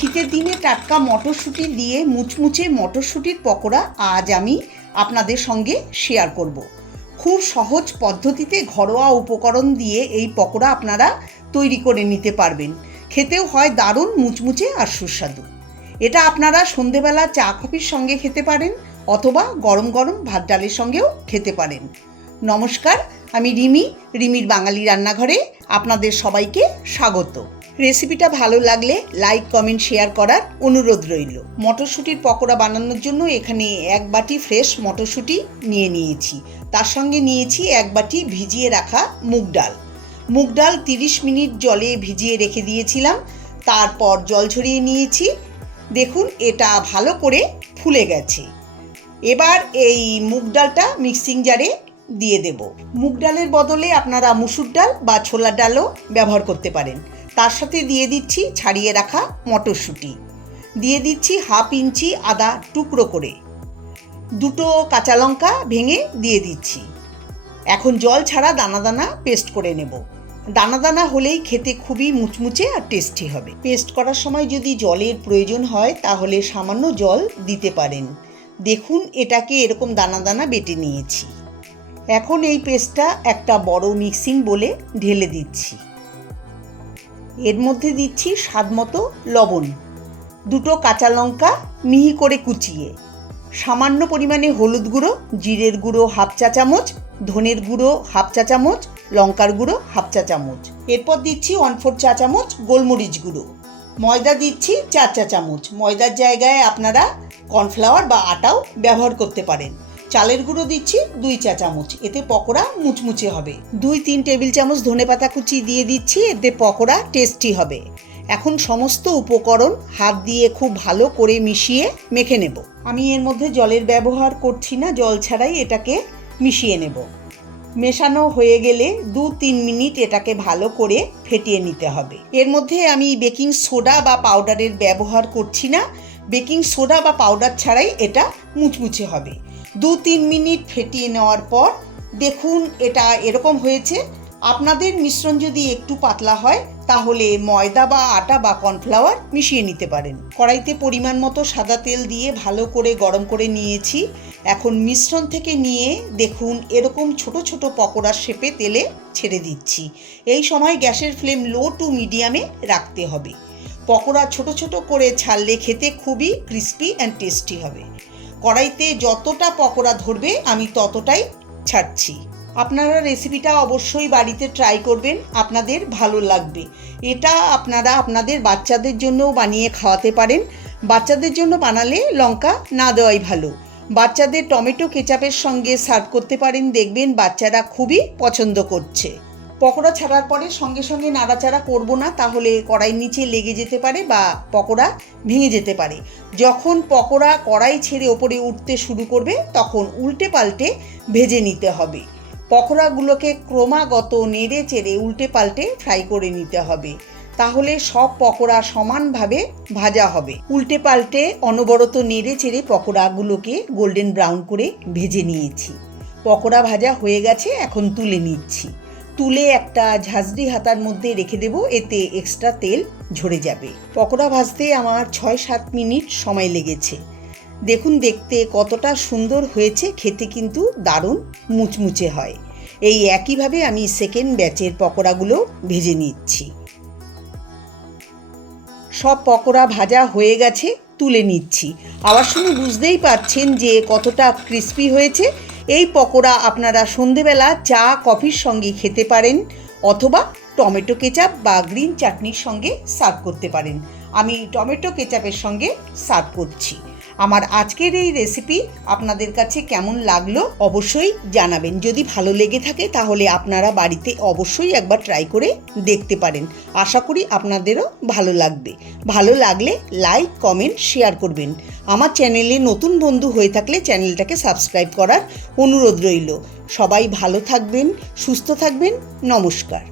শীতের দিনে টাটকা মটরশুঁটি দিয়ে মুচমুচে মটরশুঁটির পকোড়া আজ আমি আপনাদের সঙ্গে শেয়ার করব। খুব সহজ পদ্ধতিতে ঘরোয়া উপকরণ দিয়ে এই পকোড়া আপনারা তৈরি করে নিতে পারবেন। খেতেও হয় দারুণ, মুচমুচে আর সুস্বাদু। এটা আপনারা সন্ধেবেলা চা, কফির সঙ্গে খেতে পারেন অথবা গরম গরম ভাত ডালের সঙ্গেও খেতে পারেন। নমস্কার, আমি রিমি, রিমির বাঙালি রান্নাঘরে আপনাদের সবাইকে স্বাগত। রেসিপিটা ভালো লাগলে লাইক, কমেন্ট, শেয়ার করার অনুরোধ রইল। মটরশুঁটির পকোড়া বানানোর জন্য এখানে এক বাটি ফ্রেশ মটরশুঁটি নিয়ে নিয়েছি। তার সঙ্গে নিয়েছি এক বাটি ভিজিয়ে রাখা মুগ ডাল। মুগ ডাল তিরিশ মিনিট জলে ভিজিয়ে রেখে দিয়েছিলাম। তারপর জল ঝরিয়ে নিয়েছি। দেখুন, এটা ভালো করে ফুলে গেছে। এবার এই মুগ ডালটা মিক্সিং জারে দিয়ে দেব। মুগ ডালের বদলে আপনারা মুসুর ডাল বা ছোলার ডালও ব্যবহার করতে পারেন। তার সাথে দিয়ে দিচ্ছি ছাড়িয়ে রাখা মটরশুঁটি। দিয়ে দিচ্ছি হাফ ইঞ্চি আদা টুকরো করে। দুটো কাঁচা লঙ্কা ভেঙে দিয়ে দিচ্ছি। এখন জল ছাড়া দানা দানা পেস্ট করে নেব। দানা দানা হলেই খেতে খুবই মুচমুচে আর টেস্টি হবে। পেস্ট করার সময় যদি জলের প্রয়োজন হয়, তাহলে সামান্য জল দিতে পারেন। দেখুন এটাকে এরকম দানা দানা বেটে নিয়েছি। এখন এই পেস্টটা একটা বড় মিক্সিং বলে ঢেলে দিচ্ছি। এর মধ্যে দিচ্ছি স্বাদ মতো লবণ। দুটো কাঁচা লঙ্কা মিহি করে কুচিয়ে। সামান্য পরিমাণে হলুদ গুঁড়ো, জিরের গুঁড়ো হাফ চা চামচ, ধনের গুঁড়ো হাফ চা চামচ, লঙ্কার গুঁড়ো হাফ চা চামচ। এরপর দিচ্ছি ওয়ান ফোর চা চামচ গোলমরিচ গুঁড়ো। ময়দা দিচ্ছি চার চা চামচ। ময়দার জায়গায় আপনারা কর্নফ্লাওয়ার বা আটাও ব্যবহার করতে পারেন। চালের গুঁড়ো দিচ্ছি, দুই চা চামচ। এতে পকোড়া মুচমুচে হবে। দুই, তিন টেবিল চামচ ধনে পাতা কুচি দিয়ে দিচ্ছি, এতে পকোড়া টেস্টি হবে। এখন সমস্ত উপকরণ হাত দিয়ে খুব ভালো করে মিশিয়ে মেখে নেব। আমি এর মধ্যে জলের ব্যবহার করছি না, জল ছাড়াই এটাকে মিশিয়ে নেব। মেশানো হয়ে গেলে দু, তিন মিনিট এটাকে ভালো করে ফেটিয়ে নিতে হবে। এর মধ্যে আমি বেকিং সোডা বা পাউডারের ব্যবহার করছি না বেকিং সোডা বা পাউডার ছাড়াই এটা মুচমুচে হবে। দু তিন মিনিট ফেটিয়ে নেওয়ার পর দেখুন এটা এরকম হয়েছে। আপনাদের মিশ্রণ যদি একটু পাতলা হয়, তাহলে ময়দা বা আটা বা কর্নফ্লাওয়ার মিশিয়ে নিতে পারেন। কড়াইতে পরিমাণ মতো সাদা তেল দিয়ে ভালো করে গরম করে নিয়েছি। এখন মিশ্রণ থেকে নিয়ে দেখুন এরকম ছোট ছোট পকোড়ার শেপে তেলে ছেড়ে দিচ্ছি। এই সময় গ্যাসের ফ্লেম লো টু মিডিয়ামে রাখতে হবে। পকোড়া ছোট ছোট করে ছাড়লে খেতে খুবই ক্রিস্পি অ্যান্ড টেস্টি হবে। কড়াইতে যতটা পকোড়া ধরবে, আমি ততটাই ছাড়ছি। আপনারা রেসিপিটা অবশ্যই বাড়িতে ট্রাই করবেন, আপনাদের ভালো লাগবে। এটা আপনারা আপনাদের বাচ্চাদের জন্যও বানিয়ে খাওয়াতে পারেন। বাচ্চাদের জন্য বানালে লঙ্কা না দেওয়াই ভালো। বাচ্চাদের টমেটো কেচাপের সঙ্গে সার্ভ করতে পারেন, দেখবেন বাচ্চারা খুবই পছন্দ করছে। পকোড়া ছাড়ার পরে সঙ্গে সঙ্গে নাড়াচাড়া করব না, তাহলে কড়াই নিচে লেগে যেতে পারে বা পকোড়া ভেঙে যেতে পারে। যখন পকোড়া কড়াই ছেড়ে ওপরে উঠতে শুরু করবে, তখন উল্টে পাল্টে ভেজে নিতে হবে। পকোড়াগুলোকে ক্রমাগত নেড়ে চেড়ে উল্টে পাল্টে ফ্রাই করে নিতে হবে। তাহলে সব পকোড়া সমানভাবে ভাজা হবে। উল্টে পাল্টে অনবরত নেড়ে চেড়ে পকোড়াগুলোকে গোল্ডেন ব্রাউন করে ভেজে নিয়েছি। পকোড়া ভাজা হয়ে গেছে, এখন তুলে নিচ্ছি। তুলে একটা ঝাঁঝরি হাতার মধ্যে রেখে দেব, এতে এক্সট্রা তেল ঝরে যাবে। পকোড়া ভাজতে আমার ছয় সাত মিনিট সময় লেগেছে। দেখুন দেখতে কতটা সুন্দর হয়েছে, খেতে কিন্তু দারুণ মুচমুচে হয়। এই একইভাবে আমি সেকেন্ড ব্যাচের পকোড়াগুলো ভেজে নিচ্ছি। সব পকোড়া ভাজা হয়ে গেছে, তুলে নিচ্ছি। আবার শুনে বুঝতেই পারছেন যে কতটা ক্রিস্পি হয়েছে এই পকোড়া আপনারা সন্ধেবেলা চা, কফির সঙ্গে খেতে পারেন অথবা টমেটো কেচাপ বা গ্রিন চাটনির সঙ্গে সার্ভ করতে পারেন। আমি টমেটো কেচাপের সঙ্গে সার্ভ করছি। আমার আজকের এই রেসিপি আপনাদের কাছে কেমন লাগল অবশ্যই জানাবেন। যদি ভালো লেগে থাকে তাহলে আপনারা বাড়িতে অবশ্যই একবার ট্রাই করে দেখতে পারেন। আশা করি আপনাদেরও ভালো লাগবে। ভালো লাগলে লাইক কমেন্ট শেয়ার করবেন। আমার চ্যানেলে নতুন বন্ধু হয়ে থাকলে চ্যানেলটাকে সাবস্ক্রাইব করার অনুরোধ রইল। সবাই ভালো থাকবেন, সুস্থ থাকবেন। নমস্কার।